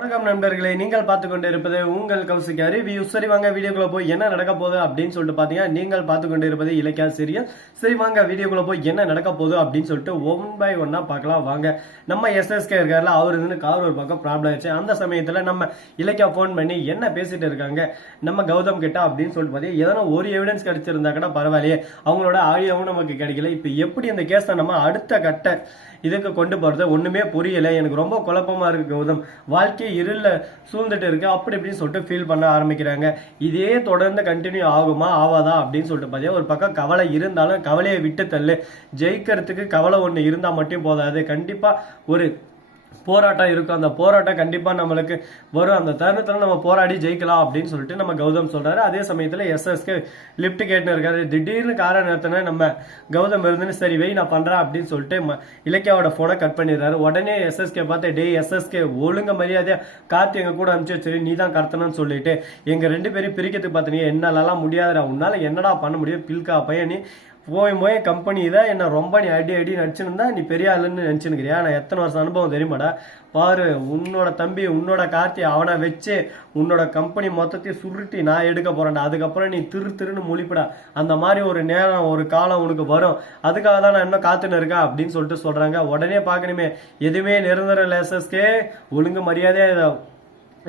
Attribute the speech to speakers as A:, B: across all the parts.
A: வணக்கம் நண்பர்களே நீங்கள் பார்த்து கொண்டு இருப்பது உங்கள் கௌசிக் ரிவ்யூ சரி வாங்க வீடியோக்குள்ள போய் என்ன நடக்க போகுது அப்படின்னு சொல்லிட்டு பார்த்தீங்கன்னா நீங்கள் பார்த்து கொண்டு இருப்பது இலக்கியா சீரியல். சரி வாங்க வீடியோக்குள்ள போய் என்ன நடக்க போகுது அப்படின்னு சொல்லிட்டு ஒன் பை ஒன்னா பார்க்கலாம். வாங்க நம்ம எஸ்எஸ்கே இருக்கார்ல அவர் இருந்து கார் ஒரு பக்கம் ப்ராப்ளம் ஆயிடுச்சு. அந்த சமயத்தில் நம்ம இலக்கியா ஃபோன் பண்ணி என்ன பேசிட்டு இருக்காங்க நம்ம கௌதம் கிட்ட அப்படின்னு சொல்லிட்டு பார்த்தீங்கன்னா எதனா ஒரு எவிடன்ஸ் கிடைச்சிருந்தா கூட பரவாயில்லையே. அவங்களோட ஆயுதமும் நமக்கு கிடைக்கல. இப்போ எப்படி இந்த கேஸை நம்ம அடுத்த கட்ட இதுக்கு கொண்டு போகிறது ஒன்றுமே புரியல. எனக்கு ரொம்ப குழப்பமாக இருக்கு கௌதம். வாழ்க்கை இருள சூழ்ந்துட்டு இருக்கு. அப்படி இப்படின்னு சொல்லிட்டு ஃபீல் பண்ண ஆரம்பிக்கிறாங்க. இதே தொடர்ந்து கண்டினியூ ஆகுமா? ஆவாதா? அப்படின்னு சொல்லிட்டு பார்த்தீங்கன்னா ஒரு பக்கம் கவலை இருந்தாலும் கவலையை விட்டு தள்ளு. ஜெயிக்கிறதுக்கு கவலை ஒன்று இருந்தால் மட்டும் போதாது. கண்டிப்பா ஒரு போராட்டம் இருக்கும். அந்த போராட்டம் கண்டிப்பாக நம்மளுக்கு வரும். அந்த தருணத்தில் நம்ம போராடி ஜெயிக்கலாம் அப்படின்னு சொல்லிட்டு நம்ம கௌதம் சொல்கிறாரு அதே சமயத்தில் எஸ்எஸ்கே லிஃப்ட் கேட்டுன்னு இருக்காரு. திடீர்னு காரை நிறுத்தின நம்ம கௌதம் இருந்துன்னு சரி வெய் நான் பண்ணுறேன் அப்படின்னு சொல்லிட்டு ம- இலக்கியாவோட ஃபோனை கட் பண்ணிடுறாரு. உடனே எஸ்எஸ்கே பார்த்து டே எஸ்எஸ்கே ஒழுங்க மரியாதையாக காத்து எங்கள் கூட அனுப்பிச்சு வச்சு நீ தான் கடத்தணும்னு சொல்லிட்டு எங்கள் ரெண்டு பேரும் பிரிக்கிறதுக்கு பார்த்தீங்க என்னாலலாம் முடியாதுடா. உன்னால் என்னடா பண்ண முடியும்? பில்கா பையன் போய் போய் கம்பெனி தான் என்ன ரொம்ப நீ அடி அடி நடிச்சிருந்தா நீ பெரிய ஆளுன்னு நினச்சினுக்கிறியா நான் எத்தனை வருஷம் அனுபவம் தெரியுமாடா? பாரு உன்னோட தம்பி உன்னோட கார்த்தி அவனை வச்சு உன்னோட கம்பெனி மொத்தத்தையும் சுருட்டி நான் எடுக்க போறேன்டா. அதுக்கப்புறம் நீ திரு திருன்னு முழிப்படா. அந்த மாதிரி ஒரு நேரம் ஒரு காலம் உனக்கு வரும். அதுக்காக தான் நான் இன்னும் காத்துன்னு இருக்கா அப்படின்னு சொல்லிட்டு சொல்றாங்க. உடனே பார்க்கணுமே எதுவுமே நிரந்தர லேசஸ்க்கே ஒழுங்கு மரியாதையாக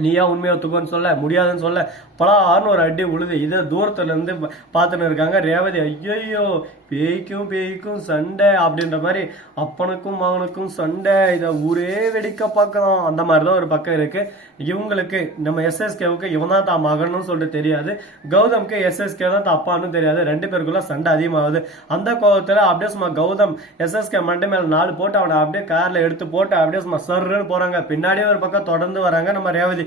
A: நீயா உண்மையை ஒத்துக்கோன்னு சொல்ல முடியாதுன்னு சொல்ல பலார்னு ஒரு அடி உழுது இதை தூரத்துலேருந்து பார்த்துன்னு இருக்காங்க. ரேவதி ஐயோ பேய்க்கும் பேய்க்கும் சண்டை அப்படின்ற மாதிரி அப்பனுக்கும் மகனுக்கும் சண்டை. இதை ஊரே வெடிக்க பார்க்கலாம். அந்த மாதிரி தான் ஒரு பக்கம் இருக்குது இவங்களுக்கு நம்ம எஸ்எஸ்கேவுக்கு இவன் தான் தான் மகனும் சொல்லிட்டு தெரியாது. கௌதம்க்கு எஸ்எஸ்கே தான் தான் அப்பான்னு தெரியாது. ரெண்டு பேருக்குள்ள சண்டை அதிகமாகுது. அந்த கோபத்தில் அப்படியே சும்மா கௌதம் எஸ்எஸ்கே மண்டை மேலே நாலு போட்டு அவனை அப்படியே காரில் எடுத்து போட்டு அப்படியே சும்மா சர்ன்னு போகிறாங்க பின்னாடியே ஒரு பக்கம் தொடர்ந்து வராங்க நம்ம ரேவதி.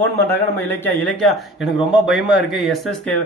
A: ஃபோன் பண்ணுறாங்க நம்ம இலக்கியா இலக்கியா எனக்கு ரொம்ப பயமாக இருக்குது எஸ்எஸ்கே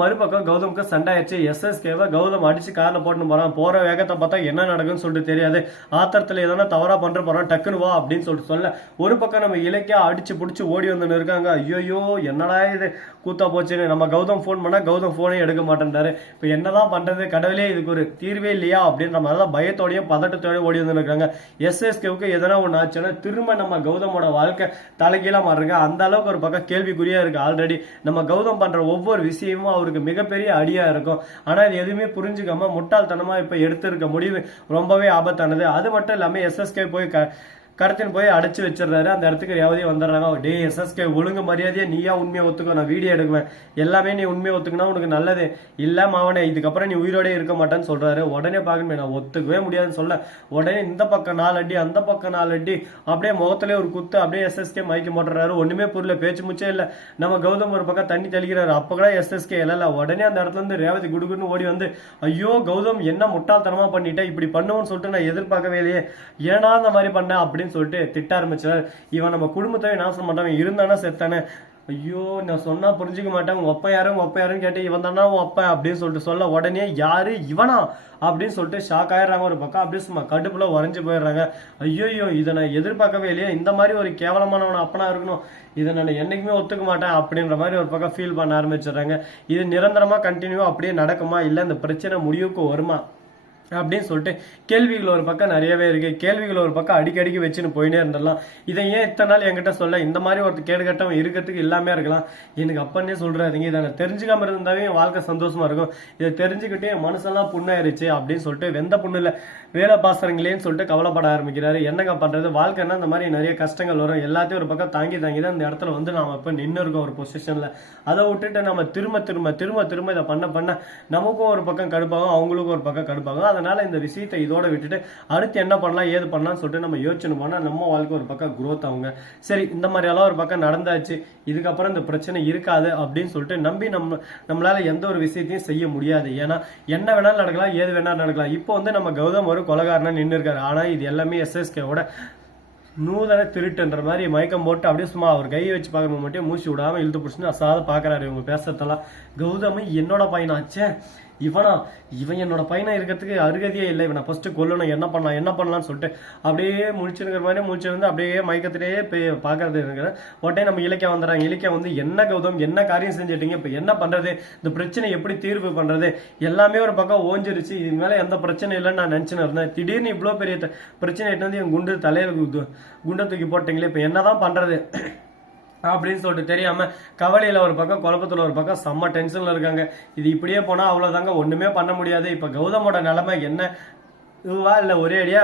A: மறுபக்கம் கௌதமுக்கு சண்டை ஆயிடுச்சு. எஸ்எஸ்கேவை கௌதம் அடிச்சு காரில் போட்டுன்னு போகிறான் போகிற வேகத்தை பார்த்தா என்ன நடக்குன்னு சொல்லிட்டு தெரியாது. ஆத்திரத்தில் எதனா தவறாக பண்ணுற போகிறான் டக்குனு வா அப்படின்னு சொல்லிட்டு சொல்ல. ஒரு பக்கம் நம்ம இலக்கியா அடிச்சு பிடிச்சி ஓடி வந்துன்னு இருக்காங்க. ஐயோயோ என்னடா இது? கூத்தா போச்சுன்னு. நம்ம கௌதம் ஃபோன் பண்ணால் கௌதம் ஃபோனே எடுக்க மாட்டேன்றாரு. இப்போ என்னதான் பண்ணுறது கடவுளே இதுக்கு ஒரு தீர்வே இல்லையா? அப்படின்ற மாதிரி தான் பயத்தோடயும் பதட்டத்தோடையும் ஓடி வந்துன்னு இருக்காங்க. எஸ்எஸ்கேவுக்கு எதனா ஒன்று ஆச்சுன்னா திரும்ப நம்ம கௌதமோட வாழ்க்கை தலைகீழாக மாறுறாங்க அந்த அளவுக்கு ஒரு பக்கம் கேள்விக்குறியா இருக்கு. ஆல்ரெடி நம்ம கௌதம் பண்ற ஒவ்வொரு விஷயமும் அவருக்கு மிகப்பெரிய அடியா இருக்கும். ஆனா இது எதுவுமே புரிஞ்சுக்காம முட்டாள்தனமா இப்ப எடுத்திருக்க முடிவு ரொம்பவே ஆபத்தானது. அது மட்டும் இல்லாம எஸ்எஸ்கே போய் க கடத்தின்னு போய் அடைச்சி வச்சிடுறாரு. அந்த இடத்துக்கு ரேவதி வந்துடுறாங்க டே எஸ்எஸ்கே ஒழுங்கு மரியாதையை நீயா உண்மையை ஒத்துக்கோ நான் வீடியோ எடுக்குவேன். எல்லாமே நீ உண்மையை ஒத்துக்கினா உனக்கு நல்லது. இல்லை மாவனே இதுக்கப்புறம் நீ உயிரோடே இருக்க மாட்டேன்னு சொல்றாரு. உடனே பார்க்கணுமே நான் ஒத்துக்கவே முடியாதுன்னு சொல்ல. உடனே இந்த பக்கம் நாலு அடி அந்த பக்கம் நாலு அடி அப்படியே முகத்திலே ஒரு குத்து அப்படியே எஸ்எஸ்கே மயக்க மாட்டுறாரு. ஒண்ணுமே புரியல பேச்சு முச்சே இல்லை. நம்ம கௌதம் ஒரு பக்கம் தண்ணி தெளிக்கிறாரு. அப்போ கூட எஸ்எஸ்கே இல்லை உடனே அந்த இடத்துல இருந்து ரேவதி குடுகுன்னு ஓடி வந்து ஐயோ கௌதம் என்ன முட்டாள்தனமா பண்ணிட்டேன் இப்படி பண்ணுவோம்னு சொல்லிட்டு நான் எதிர்பார்க்கவே இல்லையே. ஏன்னா அந்த மாதிரி பண்ணேன் அப்படின்னு சொல்லிட்டு திட்ட ஆரம்பிச்சார் இவன் நம்ம குடும்பத்தை நாசம் மாட்டான் இருந்தானா செத்தானே? ஐயோ நான் சொன்னா புரிஞ்சுக்க மாட்டேன். உங்க அப்பா யாரும் உங்க அப்பா யாரும் கேட்டு இவன் தானா? உன் அப்பா அப்படின்னு சொல்லிட்டு சொல்ல உடனே யாரு? இவனா? அப்படின்னு சொல்லிட்டு ஷாக் ஆயிடுறாங்க ஒரு பக்கம். அப்படியே சும்மா கடுப்புல உறைஞ்சு போயிடுறாங்க. ஐயோயோ இதை நான் எதிர்பார்க்கவே இல்லையே. இந்த மாதிரி ஒரு கேவலமானவன் அப்பனா இருக்கணும். இதை நான் என்னைக்குமே ஒத்துக்க மாட்டேன் அப்படின்ற மாதிரி ஒரு பக்கம் ஃபீல் பண்ண ஆரம்பிச்சிடுறாங்க. இது நிரந்தரமா கண்டினியூ அப்படியே நடக்குமா? இல்லை இந்த பிரச்சனை முடிவுக்கு வருமா? அப்படின்னு சொல்லிட்டு கேள்விகள் ஒரு பக்கம் நிறையவே இருக்கு. கேள்விகள் ஒரு பக்கம் அடிக்கடிக்கு வச்சுன்னு போயினே இருந்துடலாம். இதை ஏன் இத்தனை நாள் என்கிட்ட சொல்ல? இந்த மாதிரி ஒரு கேடுகட்டம் இருக்கிறதுக்கு எல்லாமே இருக்கலாம். எனக்கு அப்பன்னே சொல்றாதீங்க. இதை நான் தெரிஞ்சுக்காம இருந்தாவே என் வாழ்க்கை சந்தோஷமா இருக்கும். இதை தெரிஞ்சுக்கிட்டே என் மனசெல்லாம் புண்ணாயிருச்சு அப்படின்னு சொல்லிட்டு வெந்த புண்ணுல வேலை பாசுறங்களேன்னு சொல்லிட்டு கவலைப்பட ஆரம்பிக்கிறாரு. என்னங்க பண்றது? வாழ்க்கைன்னா இந்த மாதிரி நிறைய கஷ்டங்கள் வரும். எல்லாத்தையும் ஒரு பக்கம் தாங்கி தாங்கி தான் இந்த இடத்துல வந்து நாம இப்ப நின்று இருக்கோம் ஒரு பொசிஷன்ல அதை விட்டுட்டு நம்ம திரும்ப திரும்ப திரும்ப திரும்ப இதை பண்ண பண்ண நமக்கும் ஒரு பக்கம் கடுப்பாகும். அவங்களுக்கும் ஒரு பக்கம் கடுப்பாகும். அதனால் இந்த விஷயத்தை இதோட விட்டுட்டு அடுத்து என்ன பண்ணலாம் ஏது பண்ணலாம்னு சொல்லிட்டு நம்ம யோசனை போனால் நம்ம வாழ்க்கை ஒரு பக்கம் க்ரோத் ஆகுங்க. சரி இந்த மாதிரியெல்லாம் ஒரு பக்கம் நடந்தாச்சு இதுக்கப்புறம் இந்த பிரச்சனை இருக்காது அப்படின்னு சொல்லிட்டு நம்பி நம்ம நம்மளால எந்த ஒரு விஷயத்தையும் செய்ய முடியாது. ஏன்னா என்ன வேணாலும் நடக்கலாம் ஏது வேணாலும் நடக்கலாம். இப்போ வந்து நம்ம கௌதம் ஒரு கொலகாரனாக நின்று இருக்காரு ஆனால் இது எல்லாமே எஸ்எஸ்கேவோட நூதன திருட்டுன்ற மாதிரி மயக்கம் போட்டு அப்படியே சும்மா அவர் கையை வச்சு பார்க்கணும் மட்டும் மூச்சு விடாமல் இழுத்து பிடிச்சின்னு அசாத பார்க்குறாரு இவங்க பேசுறதெல்லாம். கௌதம் என்னோட பையனாச்சே இவனா இவன் என்னோட பையனை இருக்கிறதுக்கு அருகதையே இல்லை. இவனை ஃபஸ்ட்டு கொல்லணும். என்ன பண்ணலாம் என்ன பண்ணலாம்னு சொல்லிட்டு அப்படியே முழிச்சிருக்கிற மாதிரி முழிச்சிருந்து வந்து அப்படியே மயக்கத்திலேயே போய் பார்க்கறது இருக்கிறேன் உடனே நம்ம இலக்கியம் வந்துடுறாங்க இலக்கியம் வந்து என்ன கௌதம் என்ன காரியம் செஞ்சுட்டீங்க இப்போ என்ன பண்ணுறது இந்த பிரச்சனை எப்படி தீர்வு பண்ணுறது எல்லாமே ஒரு பக்கம் ஓஞ்சிருச்சு. இது மேலே எந்த பிரச்சனை இல்லைன்னு நான் நினச்சின்னு இருந்தேன். திடீர்னு இவ்வளோ பெரிய பிரச்சனை எட்டு வந்து என் குண்டு தலையில குண்டை தூக்கி போட்டீங்களே இப்போ என்னதான் பண்ணுறது அப்படின்னு சொல்லிட்டு தெரியாம கவலையில ஒரு பக்கம் குழப்பத்துல ஒரு பக்கம் செம்ம டென்ஷன்ல இருக்காங்க. இது இப்படியே போனா அவ்வளவுதாங்க ஒண்ணுமே பண்ண முடியாது. இப்ப கௌதமோட நிலைமை என்ன? இதுவா இல்ல ஒரே அடியா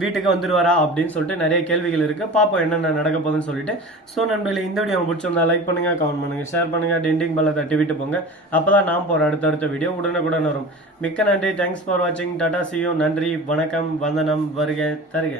A: வீட்டுக்கு வந்துடுவாரா அப்படின்னு சொல்லிட்டு நிறைய கேள்விகள் இருக்கு. பாப்போம் என்னென்ன நடக்க போகுதுன்னு சொல்லிட்டு. ஸோ நண்பர்களே இந்த வீடியோ பிடிச்சிருந்தா லைக் பண்ணுங்க கமெண்ட் பண்ணுங்க ஷேர் பண்ணுங்க டெண்டிங் பல்ல தட்டி விட்டு போங்க. அப்பதான் நான் போற அடுத்தடுத்த வீடியோ உடனுக்குடன் வரும். மிக்க நன்றி தேங்க்ஸ் ஃபார் வாட்சிங் டாடா சியூ நன்றி வணக்கம் வந்தனம் வருக தருக.